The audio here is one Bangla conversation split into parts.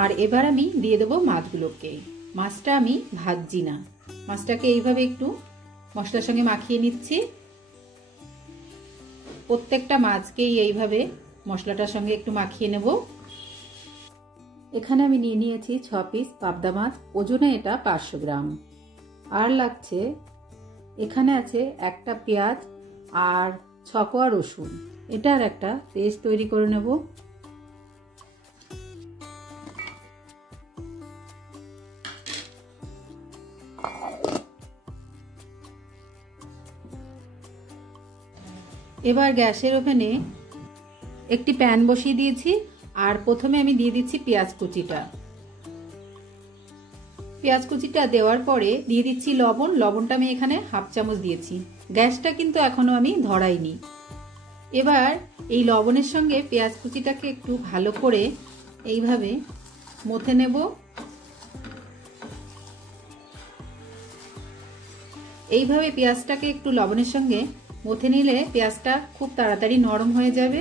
আর এবার আমি দিয়ে দেবো মাছগুলোকে। মাছটা আমি ভাজছি না, মাছটাকে এইভাবে একটু মশলার সঙ্গে মাখিয়ে নিচ্ছি। প্রত্যেকটা মাছকেই এইভাবে মশলাটার সঙ্গে একটু মাখিয়ে নেব। এখানে আমি নিয়ে নিয়েছি 6 পিস পাবদা মাছ, ওজনে এটা 500 গ্রাম। আর লাগছে, এখানে আছে একটা পেঁয়াজ আর 6 কোয়া রসুন। এটার একটা পেস্ট তৈরি করে নেব। এবার গ্যাসের ওভেনে একটি প্যান বসিয়ে দিয়েছি আর প্রথমে আমি দিয়ে দিচ্ছি পেঁয়াজ কুচিটা। পেঁয়াজ কুচিটা দেওয়ার পরে দিয়ে দিচ্ছি লবণ। লবণটা আমি এখানে হাফ চামচ দিয়েছি। গ্যাসটা কিন্তু এখনো আমি ধরাইনি। এবার এই লবণের সঙ্গে পেঁয়াজ কুচিটাকে একটু ভালো করে এইভাবে মথে নেব। এইভাবে পেঁয়াজটাকে একটু লবণের সঙ্গে মথে নিলে পেঁয়াজটা খুব তাড়াতাড়ি নরম হয়ে যাবে।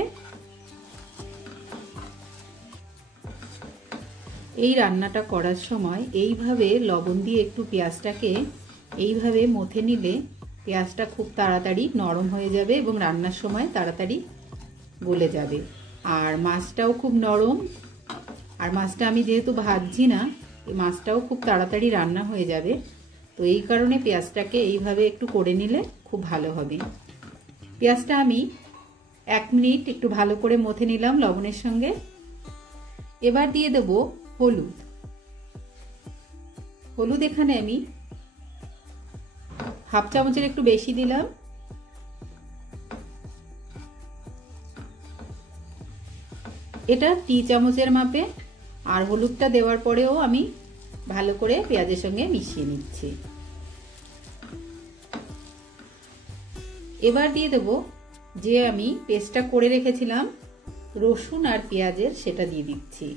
এই রান্নাটা করার সময় এইভাবে লবণ দিয়ে একটু পেঁয়াজটাকে এইভাবে মথে নিলে পেঁয়াজটা খুব তাড়াতাড়ি নরম হয়ে যাবে এবং রান্নার সময় তাড়াতাড়ি গলে যাবে। আর মাছটাও খুব নরম, আর মাছটা আমি যেহেতু ভাজছি না, এই মাছটাও খুব তাড়াতাড়ি রান্না হয়ে যাবে। তো এই কারণে পেঁয়াজটাকে এইভাবে একটু করে নিলে খুব ভালো হবে। পেঁয়াজটা আমি 1 মিনিট একটু ভালো করে মথে নিলাম লবণের সঙ্গে। এবার দিয়ে দেব হলুদ। হলুদ এখানে আমি হাফ চামচের একটু বেশি দিলাম। এটা 2 চামচের মাপে। আর হলুদটা দেওয়ার পরেও আমি ভালো করে পেঁয়াজের সঙ্গে মিশিয়ে নিচ্ছি। এবার দিয়ে দেব যে আমি পেস্টটা করে রেখেছিলাম রসুন আর পেঁয়াজের, সেটা দিয়ে দিচ্ছি।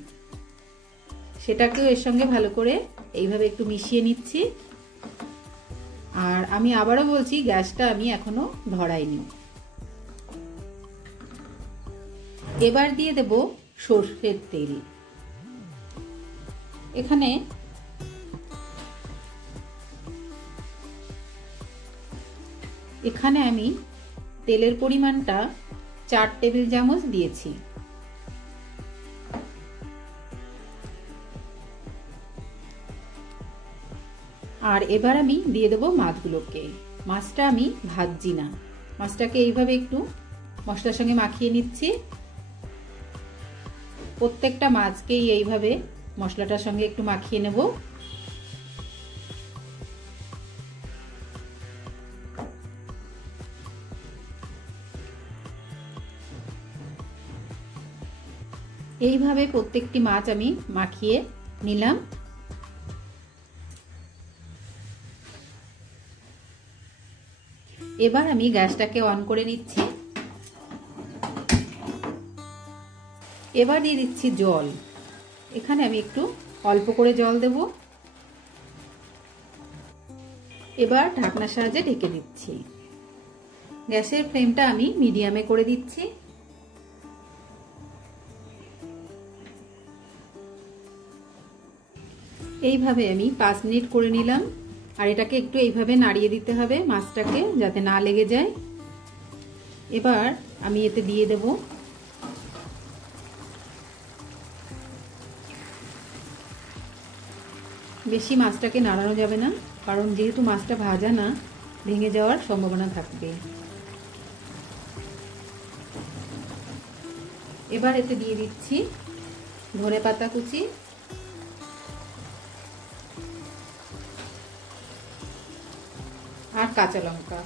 সেটাকেও এর সঙ্গে ভালো করে এইভাবে একটু মিশিয়ে নিচ্ছি। আর আমি আবারও বলছি, গ্যাসটা আমি এখনো ধরাইনি। এবার দিয়ে দেব সরষের তেল। এখানে আমি তেলের পরিমাণটা 4 টেবিল চামচ দিয়েছি। আর এবার আমি দিয়ে দেব মাছগুলোকে। মাছটা আমি ভাজছি না, মাছটাকে এইভাবে একটু মশলার সঙ্গে মাখিয়ে নিচ্ছি। প্রত্যেকটা মাছকেই এইভাবে মশলাটার সঙ্গে একটু মাখিয়ে নেব। এইভাবে প্রত্যেকটি মাছ আমি মাখিয়ে নিলাম। এবার আমি গ্যাসটাকে অন করে নিচ্ছি। এবার দিয়ে দিচ্ছি জল। এখানে আমি একটু অল্প করে জল দেব। এবার ঢাকনার সাহায্যে ঢেকে দিচ্ছি। গ্যাসের ফ্লেমটা আমি মিডিয়ামে করে দিচ্ছি। এইভাবে আমি 5 মিনিট করে নিলাম। আর এটাকে একটু এইভাবে নাড়িয়ে দিতে হবে মাছটাকে, যাতে না লেগে যায়। এবার আমি এতে দিয়ে দেব বেশি মাছটাকে নাড়ানো যাবে না, কারণ যেহেতু মাছটা ভাজা না, ভেঙে যাওয়ার সম্ভাবনা থাকবে। এবার এতে দিয়ে দিচ্ছি ধনেপাতা কুচি আর কাঁচা লঙ্কা।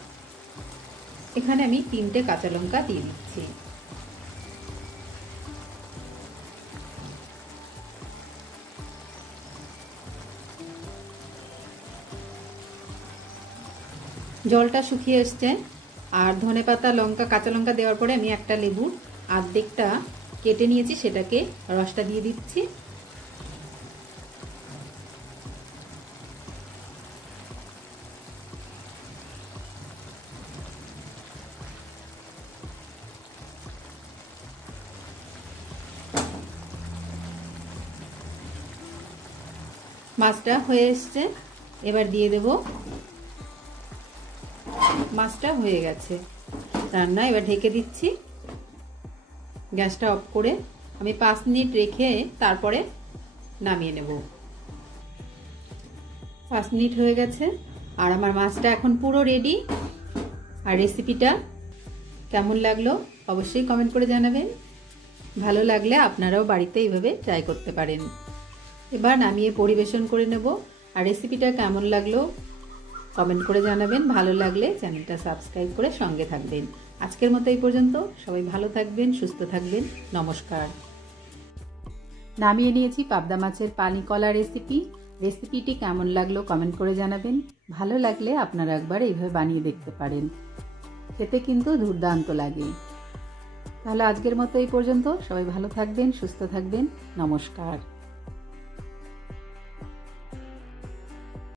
এখানে আমি 3টে কাঁচা লঙ্কা দিয়ে দিচ্ছি। জলটা শুকিয়ে এসছে। আর ধনেপাতা, লঙ্কা, কাঁচা লঙ্কা দেওয়ার পরে আমি একটা লেবুর অর্ধেকটা কেটে নিয়েছি, সেটাকে রসটা দিয়ে দিচ্ছি। মাছটা হয়ে এসছে, এবার দিয়ে দেব। মাছটা হয়ে গেছে রান্না, এবার ঢেকে দিচ্ছি। গ্যাসটা অফ করে আমি 5 মিনিট রেখে তারপরে নামিয়ে নেব। 5 মিনিট হয়ে গেছে আর আমার মাছটা এখন পুরো রেডি। আর রেসিপিটা কেমন লাগলো অবশ্যই কমেন্ট করে জানাবেন। ভালো লাগলে আপনারাও বাড়িতে এইভাবে ট্রাই করতে পারেন। এবার নামিয়ে পরিবেশন করে নেব। আর রেসিপিটা কেমন লাগলো কমেন্ট করে জানাবেন। ভালো লাগলে চ্যানেলটা সাবস্ক্রাইব করে সঙ্গে থাকবেন। আজকের মতো এই পর্যন্ত। সবাই ভালো থাকবেন, সুস্থ থাকবেন। নমস্কার। নামিয়ে নিয়েছি পাবদা মাছের পানি কলা রেসিপি। রেসিপিটি কেমন লাগলো কমেন্ট করে জানাবেন। ভালো লাগলে আপনারা একবার এইভাবে বানিয়ে দেখতে পারেন, খেতে কিন্তু দুর্দান্ত লাগে। তাহলে আজকের মতো এই পর্যন্ত। সবাই ভালো থাকবেন, সুস্থ থাকবেন। নমস্কার।